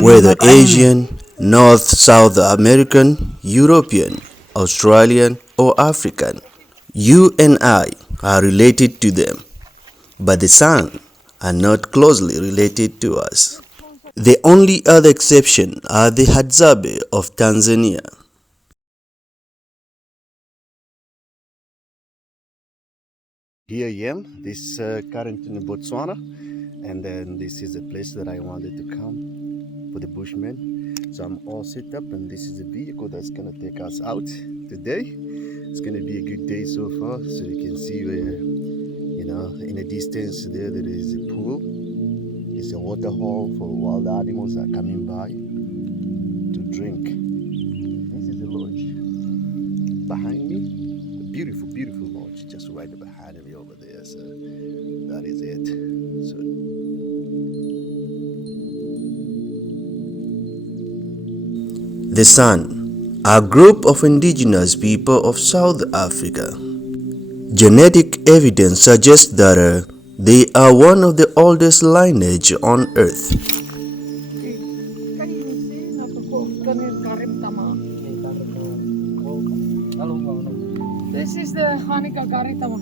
whether Asian, North, South American, European, Australian, or African. You and I are related to them, but the sun are not closely related to us. The only other exception are the Hadzabe of Tanzania. Here I am, this is currently in Botswana, and then this is a place that I wanted to come for the Bushmen. So I'm all set up, and this is a vehicle that's gonna take us out today. It's gonna be a good day so far. So you can see where, in the distance there is a pool. It's a water hole for wild animals that are coming by to drink. This is the lodge behind me. A beautiful, beautiful lodge just right behind me over there. So that is it. So the San, a group of indigenous people of South Africa. Genetic evidence suggests that they are one of the oldest lineage on Earth. This is the Hanika Garitama.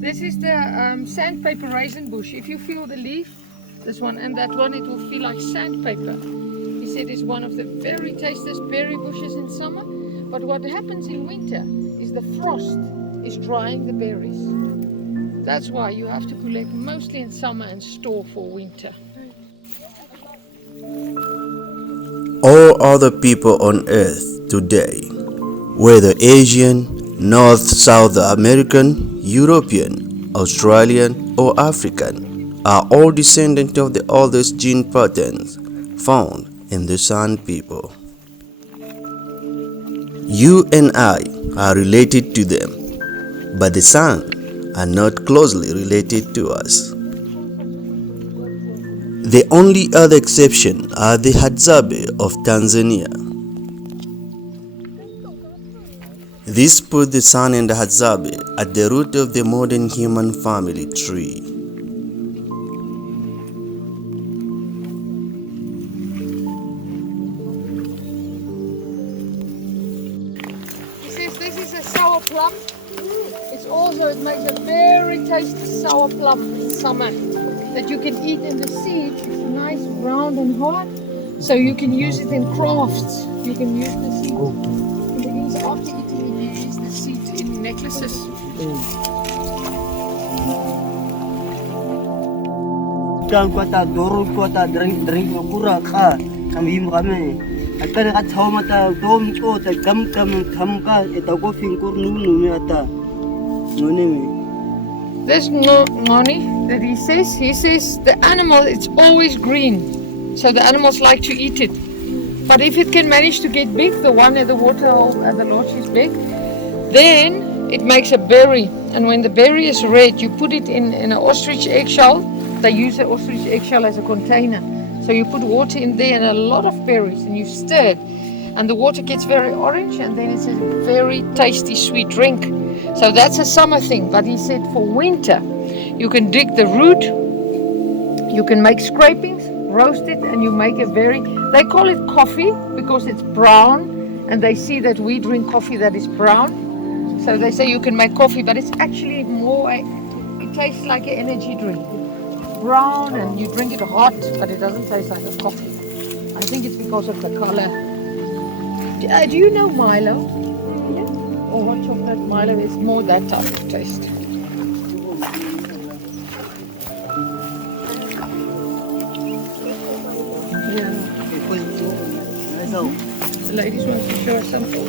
This is the sandpaper raisin bush. If you feel the leaf, this one and that one, it will feel like sandpaper. He said it's one of the very tastiest berry bushes in summer. But what happens in winter is the frost is drying the berries. That's why you have to collect mostly in summer and store for winter. All other people on Earth today, whether Asian, North, South American, European, Australian, or African, are all descendants of the oldest gene patterns found in the San people. You and I are related to them, but the San are not closely related to us. The only other exception are the Hadzabe of Tanzania. This put the San and the Hadzabe at the root of the modern human family tree. This is a sour plum. It makes a very tasty sour plum in summer that you can eat in the seed. It's nice, round and hard, so you can use it in crafts. You can use the seed. After eating it, you use the seed in necklaces. Kota doro kota drink kura ka kami kami akan kat hawa mata dom kota gam tham ka eta ko finkur nu ata noni. There's no money that he says the animal, it's always green, so the animals like to eat it. But if it can manage to get big, the one at the water hole at the lodge is big, then it makes a berry. And when the berry is red, you put it in an ostrich eggshell. They use the ostrich eggshell as a container. So you put water in there and a lot of berries, and you stir it. And the water gets very orange, and then it's a very tasty, sweet drink. So that's a summer thing. But he said for winter, you can dig the root, you can make scrapings, roast it, and you make they call it coffee because it's brown, and they see that we drink coffee that is brown. So they say you can make coffee, but it's actually it tastes like an energy drink. Brown, and you drink it hot, but it doesn't taste like a coffee. I think it's because of the color. Do you know Milo? Yeah. Or hot chocolate Milo is more that type of taste. Yeah. The ladies want to show us something.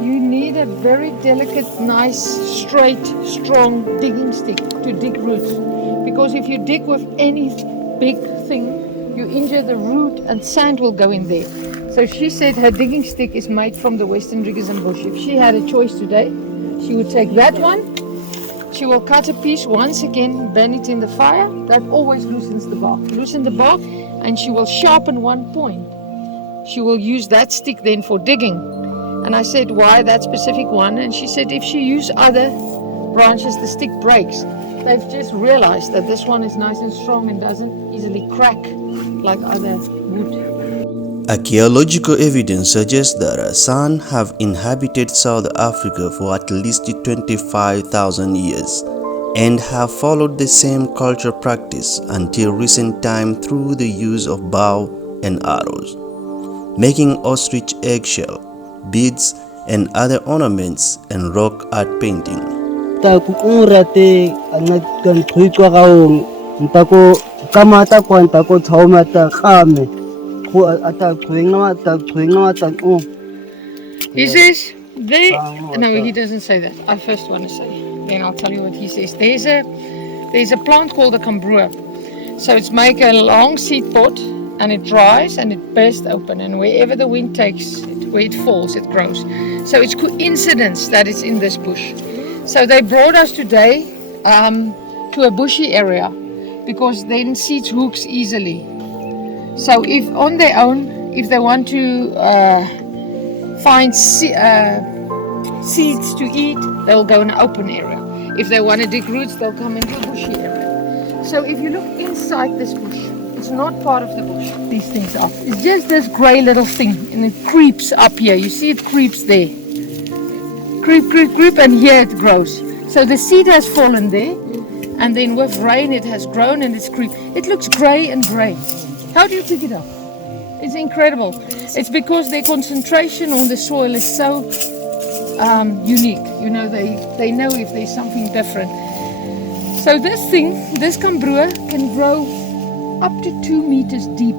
You need a very delicate, nice, straight, strong digging stick to dig roots. Because if you dig with any big thing, you injure the root and sand will go in there. So she said her digging stick is made from the Western Rigazan bush. If she had a choice today, she would take that one. She will cut a piece once again, burn it in the fire. That always loosens the bark. Loosen the bark, and she will sharpen one point. She will use that stick then for digging. And I said, why that specific one? And she said, if she used other branches, the stick breaks. They've just realized that this one is nice and strong and doesn't easily crack like other wood. Archaeological evidence suggests that San have inhabited South Africa for at least 25,000 years and have followed the same cultural practice until recent time through the use of bow and arrows, making ostrich eggshell, beads, and other ornaments and rock art painting. Ta kukura te anat kan thuitwa kaung ntako kamata kwanta ko thaumata khame ko ata thuinga ta ko. He says, no, he doesn't say that. I first want to say, then I'll tell you what he says. There's a plant called the cambrua. So it's make a long seed pod and it dries and it bursts open, and wherever the wind takes it, where it falls, it grows. So it's coincidence that it's in this bush. So they brought us today to a bushy area because then seeds hooks easily. So if on their own, if they want to find seeds to eat, they'll go in an open area. If they want to dig roots, they'll come into a bushy area. So if you look inside this bush, it's not part of the bush, these things are. It's just this grey little thing, and it creeps up here. You see it creeps there. Creep, creep, creep, and here it grows. So the seed has fallen there, and then with rain it has grown and it's creep. It looks grey and grey. How do you pick it up? It's incredible. It's because their concentration on the soil is so unique. You know, they know if there's something different. So this thing, this cambrua, can grow up to 2 meters deep.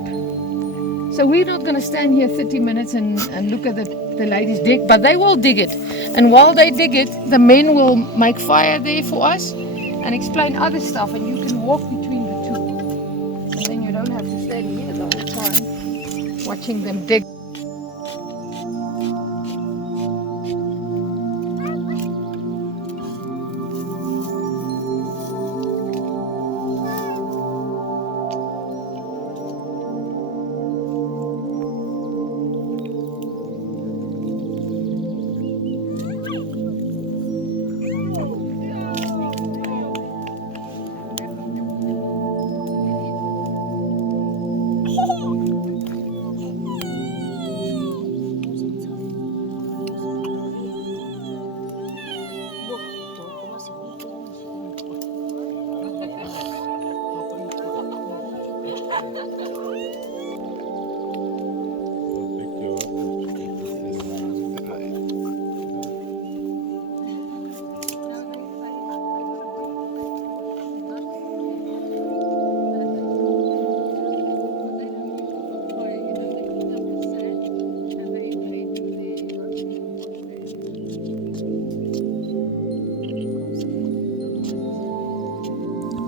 So we're not going to stand here 30 minutes and look at the ladies dig, but they will dig it. And while they dig it, the men will make fire there for us and explain other stuff, and you can walk between the two. And then you don't have to stand here the whole time watching them dig.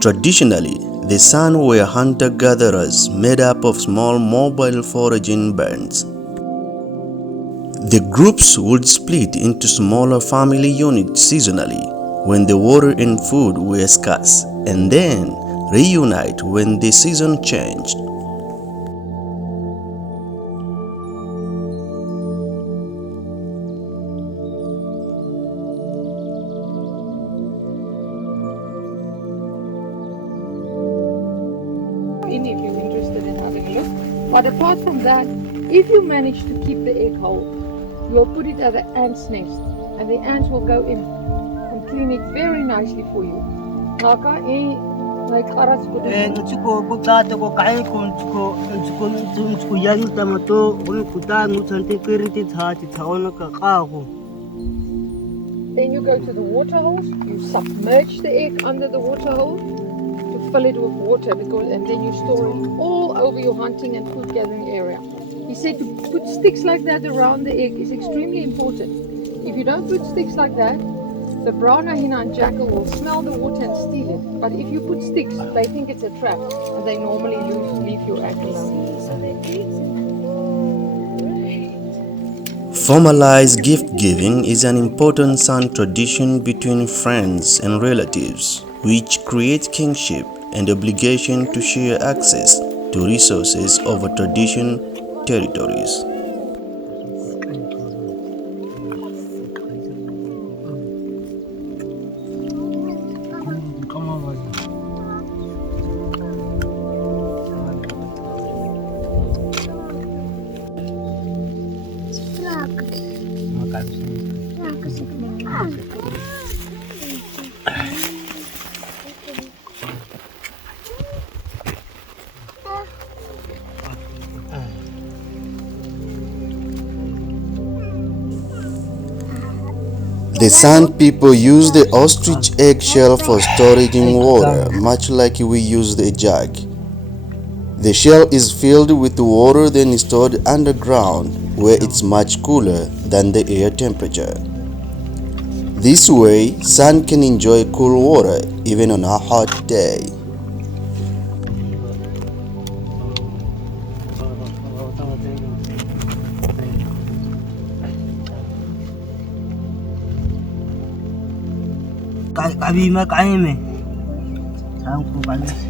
Traditionally, the San were hunter-gatherers made up of small mobile foraging bands. The groups would split into smaller family units seasonally when the water and food were scarce, and then reunite when the season changed. If you're interested in having a look. But apart from that, if you manage to keep the egg whole, you'll put it at the ant's nest, and the ants will go in and clean it very nicely for you. Nchiko kutata ko kai ko nchiko yang tamato ko kutang utante keriti thati thaona ka kago. Then you go to the water holes, you submerge the egg under the water hole to fill it with water, and then you store it all over your hunting and food gathering area. He said to put sticks like that around the egg is extremely important. If you don't put sticks like that, the brown hyena and jackal will smell the water and steal it. But if you put sticks, they think it's a trap, and they normally leave your egg alone. Formalized gift-giving is an important San tradition between friends and relatives, which creates kinship and obligation to share access to resources over tradition territories. The San people use the ostrich eggshell for storing water, much like we use the jug. The shell is filled with water then stored underground, where it's much cooler than the air temperature. This way, San can enjoy cool water even on a hot day. Kabima kaime. Sangku kalisi.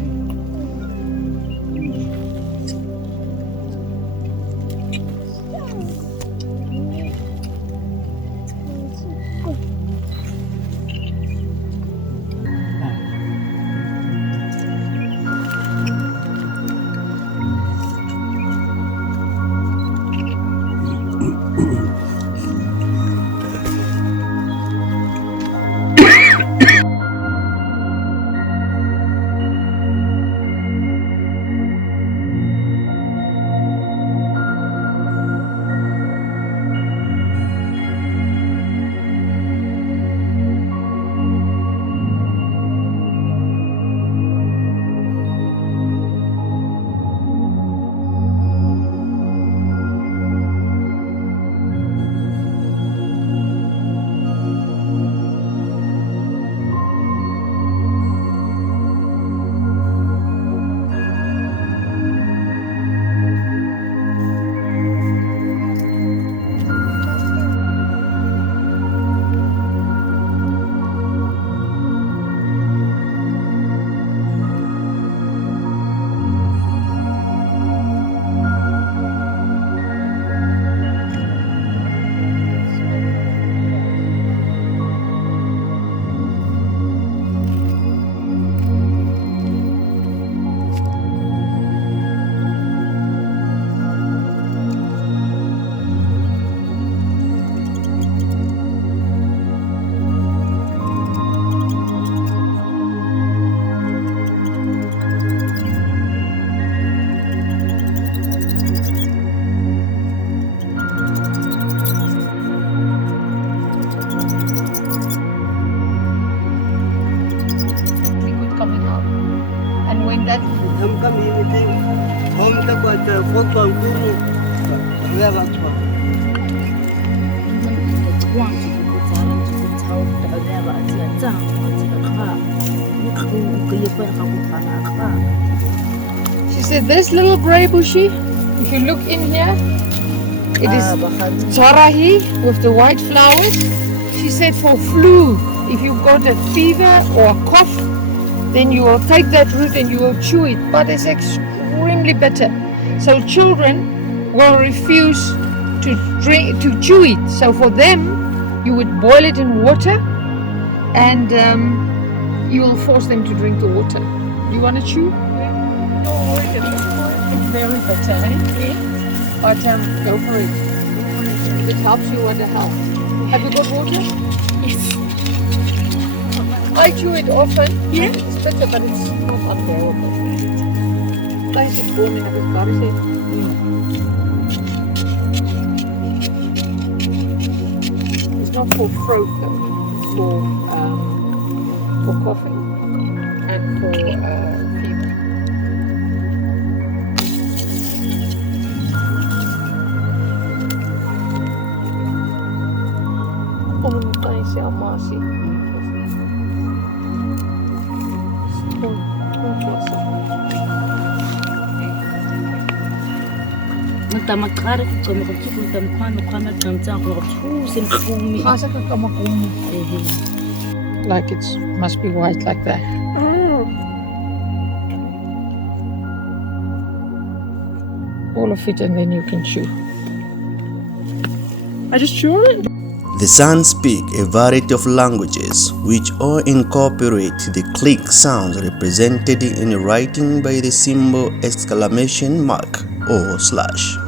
She said this little grey bushy, if you look in here, it is Sarahi with the white flowers. She said for flu, if you've got a fever or a cough, then you will take that root and you will chew it, but it's extremely bitter. So children will refuse to chew it. So for them, you would boil it in water and you will force them to drink the water. You want to chew? No, it's very bitter, eh? But go for it. It helps you with the health. Have you got water? Yes. I chew it often. Yeah. It's bitter, but it's not unbearable. Place it warming up his body. It's not for throat though. It's for coughing and for fever. Oh, nice, Almasi. Tamakara kama kitu tamkwano kana tamtsango kusi mfumi Hasa kama kumi. Like it must be white like that. All of it and then you can chew. I just chew it. The San speak a variety of languages which all incorporate the click sounds represented in writing by the symbol ! Or /.